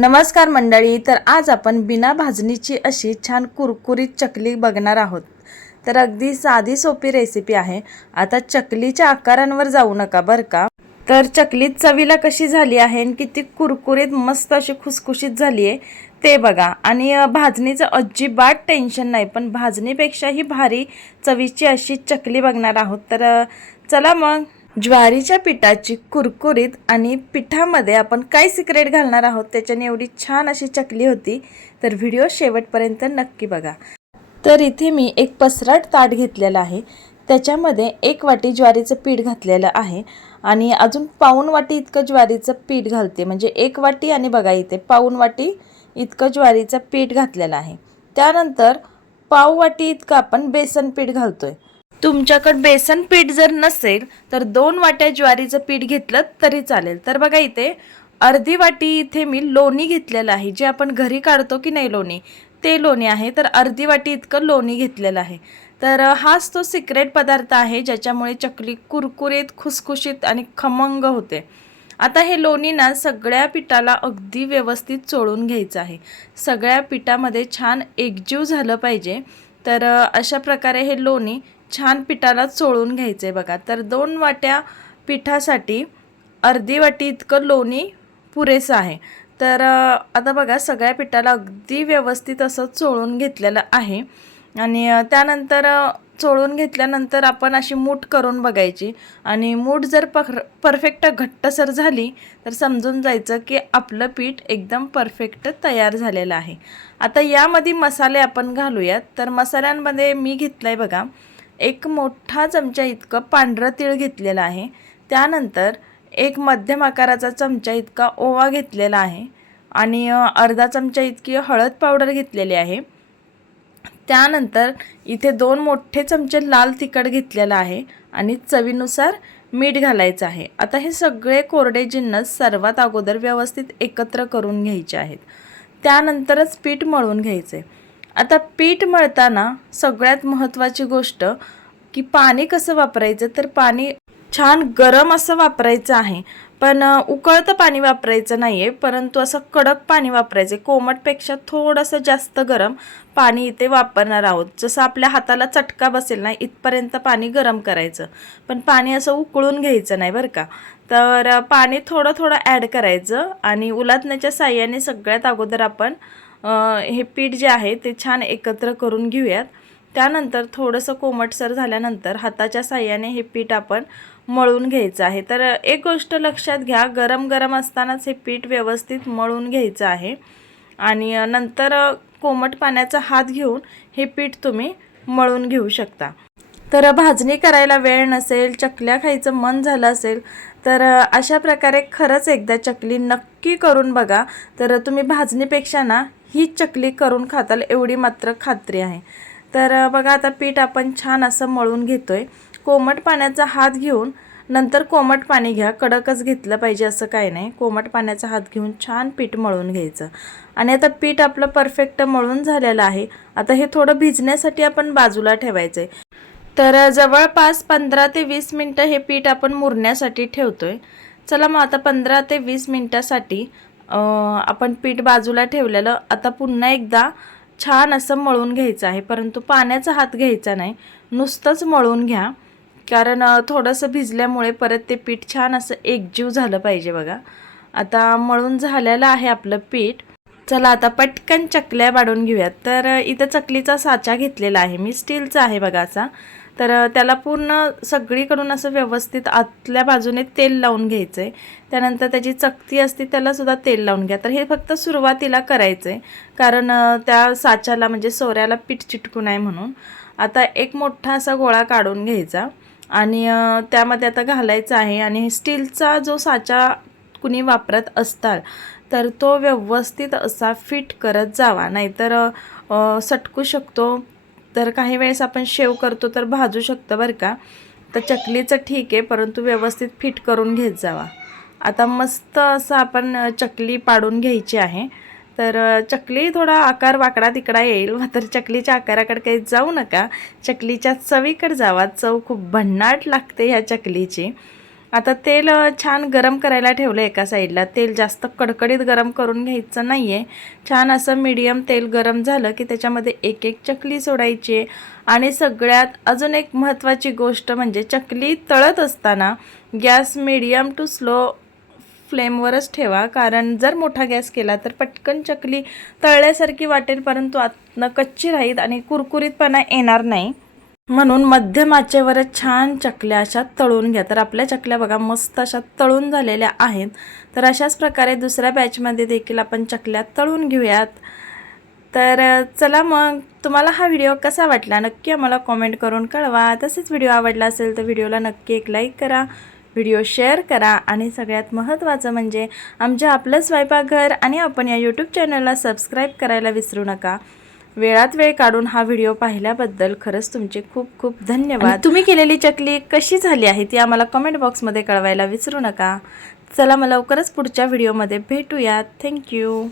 नमस्कार मंडळी तर आज आपण बिना भाजणीची अशी छान कुरकुरीत चकली बघणार आहोत. तर अगदी साधी सोपी रेसिपी आहे. आता चकलीच्या आकारांवर जाऊ नका बरं का. तर चकली चवीला कशी झाली आहे आणि किती कुरकुरीत मस्त अशी खुसखुशीत झाली आहे ते बघा. आणि भाजणीचं अजिबात टेन्शन नाही पण भाजणीपेक्षाही भारी चवीची अशी चकली बघणार आहोत. तर चला मग. ज्वारीच्या पिठाची कुरकुरीत आणि पिठामध्ये आपण काय सिक्रेट घालणार आहोत? त्याच्याने एवढी छान अशी चकली होती. तर व्हिडिओ शेवटपर्यंत नक्की बघा. तर इथे मी एक पसरट ताट घेतलेलं आहे. त्याच्यामध्ये एक वाटी ज्वारीचं पीठ घातलेलं आहे. आणि अजून पाऊण वाटी इतकं ज्वारीचं पीठ घालते. म्हणजे एक वाटी आणि बघा इथे पाऊण वाटी इतकं ज्वारीचं पीठ घातलेलं आहे. त्यानंतर पाव वाटी इतकं आपण बेसन पीठ घालतो आहे तुमच्याकडे बेसन पीठ जर नसेल तर दोन वाट्या ज्वारीचं पीठ घेतलं तरी चालेल. तर बघा इथे अर्धी वाटी इथे मी लोणी घेतलेलं आहे. जे आपण घरी काढतो की नाही लोणी ते लोणी आहे. तर अर्धी वाटी इतकं लोणी घेतलेलं आहे. तर हाच तो सिक्रेट पदार्थ आहे ज्याच्यामुळे चकली कुरकुरीत खुसखुशीत आणि खमंग होते. आता हे लोणी ना सगळ्या पिठाला अगदी व्यवस्थित चोळून घ्यायचं आहे. सगळ्या पिठामध्ये छान एकजीव झालं पाहिजे. तर अशा प्रकारे हे लोणी छान पिठाला चोळून घ्यायचं आहे बघा. तर दोन वाट्या पिठासाठी अर्धी वाटी इतकं लोणी पुरेसं आहे. तर आता बघा सगळ्या पिठाला अगदी व्यवस्थित असं चोळून घेतलेलं आहे. आणि त्यानंतर चोळून घेतल्यानंतर आपण अशी मूठ करून बघायची. आणि मूठ जर पखर परफेक्ट घट्टसर झाली तर समजून जायचं की आपलं पीठ एकदम परफेक्ट तयार झालेलं आहे. आता यामध्ये मसाले आपण घालूयात. तर मसाल्यांमध्ये मी घेतलं आहे बघा एक मोठा चमचा इतकं पांढरं तीळ घेतलेलं आहे. त्यानंतर एक मध्यम आकाराचा चमचा इतका ओवा घेतलेला आहे आणि अर्धा चमचा इतकी हळद पावडर घेतलेली आहे. त्यानंतर इथे दोन मोठे चमचे लाल तिखट घेतलेलं आहे आणि चवीनुसार मीठ घालायचं आहे. आता हे सगळे कोरडे जिन्नस सर्वात अगोदर व्यवस्थित एकत्र करून घ्यायचे आहेत. त्यानंतरच पीठ मळून घ्यायचे. आता पीठ मळताना सगळ्यात महत्त्वाची गोष्ट की पाणी कसं वापरायचं तर पाणी छान गरम असं वापरायचं आहे. पण उकळतं पाणी वापरायचं नाही आहे परंतु असं कडक पाणी वापरायचं आहे. कोमटपेक्षा थोडंसं जास्त गरम पाणी इथे वापरणार आहोत. जसं आपल्या हाताला चटका बसेल ना इथपर्यंत पाणी गरम करायचं. पण पाणी असं उकळून घ्यायचं नाही बरं का. तर पाणी थोडं थोडं ॲड करायचं आणि उलातण्याच्या साह्याने सगळ्यात अगोदर आपण हे पीठ जे आहे ते छान एकत्र करून घेऊयात. त्यानंतर थोडंसं कोमटसर झाल्यानंतर हाताच्या साह्याने हे पीठ आपण मळून घ्यायचं आहे. तर एक गोष्ट लक्षात घ्या गरम गरम असतानाच हे पीठ व्यवस्थित मळून घ्यायचं आहे. आणि नंतर कोमट पाण्याचा हात घेऊन हे पीठ तुम्ही मळून घेऊ शकता. तर भाजणी करायला वेळ नसेल चकल्या खायचं मन झालं असेल तर अशा प्रकारे खरंच एकदा चकली नक्की करून बघा. तर तुम्ही भाजणीपेक्षा ना ही चकली करून खाताल एवढी मात्र खात्री आहे. तर बघा आता पीठ आपण छान असं मळून घेतो आहे कोमट पाण्याचा हात घेऊन नंतर कोमट पाणी घ्या. कडकच घेतलं पाहिजे असं काही नाही. कोमट पाण्याचा हात घेऊन छान पीठ मळून घ्यायचं. आणि आता पीठ आपलं परफेक्ट मळून झालेलं आहे. आता हे थोडं भिजण्यासाठी आपण बाजूला ठेवायचं आहे तर जवळपास पंधरा ते वीस मिनटं हे पीठ आपण मुरण्यासाठी ठेवतोय. चला मग आता पंधरा ते वीस मिनटासाठी आपण पीठ बाजूला ठेवलेलं. आता पुन्हा एकदा छान असं मळून घ्यायचं आहे. परंतु पाण्याचा हात घ्यायचा नाही. नुसतंच मळून घ्या. कारण थोडंसं भिजल्यामुळे परत ते पीठ छान असं एकजीव झालं पाहिजे बघा. आता मळून झालेलं आहे आपलं पीठ. चला आता पटकन चकल्या बाडून घेऊयात. तर इथं चकलीचा साचा घेतलेला आहे. मी स्टीलचा आहे बघा असा. तर त्याला पूर्ण सगळीकडून असं व्यवस्थित आतल्या बाजूने तेल लावून घ्यायचं आहे त्यानंतर त्याची चकती असते त्याला सुद्धा तेल लावून घ्या. तर हे फक्त सुरुवातीला करायचं आहे कारण त्या साच्याला म्हणजे सोऱ्याला पीठ चिटकू नये म्हणून. आता एक मोठा असा गोळा काढून घ्यायचा. आणि त्यामध्ये आता घालायचा आहे. आणि स्टीलचा जो साचा कुणी वापरत असताल तर तो व्यवस्थित असा फिट करत जावा. नाहीतर सटकू शकतो. तर काही वेळेस आपण शेव करतो तर भाजू शकतं बरं का. तर चकलीचं ठीक आहे परंतु व्यवस्थित फिट करून घेत जावा. आता मस्त असं आपण चकली पाडून घ्यायची आहे. तर चकली थोडा आकार वाकडा तिकडा येईल मात्र चकलीच्या आकाराकडे काही जाऊ नका. चकलीच्या चवीकडे जावा. चव खूप भन्नाट लागते ह्या चकलीची. आता तेल छान गरम करायला ठेवलं एका साईडला. तेल जास्त कडकडीत गरम करून घ्यायचं नाही आहे छान असं मीडियम तेल गरम झालं की त्याच्यामध्ये एक एक चकली सोडायची आहे. आणि सगळ्यात अजून एक महत्त्वाची गोष्ट म्हणजे चकली तळत असताना गॅस मीडियम टू स्लो फ्लेमवरच ठेवा. कारण जर मोठा गॅस केला तर पटकन चकली तळल्यासारखी वाटेल परंतु आतनं कच्ची राहील आणि कुरकुरीतपणा येणार नाही. म्हणून मध्यम आचेवरच छान चकल्या अशा तळून घ्या. तर आपल्या चकल्या बघा मस्त अशा तळून झालेल्या आहेत. तर अशाच प्रकारे दुसऱ्या बॅचमध्ये देखील आपण चकल्या तळून घेऊयात. तर चला मग तुम्हाला हा व्हिडिओ कसा वाटला? नक्की आम्हाला कॉमेंट करून कळवा. तसेच व्हिडिओ आवडला असेल तर व्हिडिओला नक्की एक लाईक करा. व्हिडिओ शेअर करा. आणि सगळ्यात महत्त्वाचं म्हणजे आमच्या आपलं स्वयंपाकघर आणि आपण या यूट्यूब चॅनलला सबस्क्राईब करायला विसरू नका. वेळात वेळ काढून हा व्हिडिओ पाहिल्याबद्दल खरंच तुमचे खूप खूप धन्यवाद. तुम्ही केलेली चकली कशी झाली आहे ती आम्हाला कमेंट बॉक्समध्ये कळवायला विसरू नका. चला मग लवकरच पुढच्या व्हिडिओमध्ये भेटूयात. थँक्यू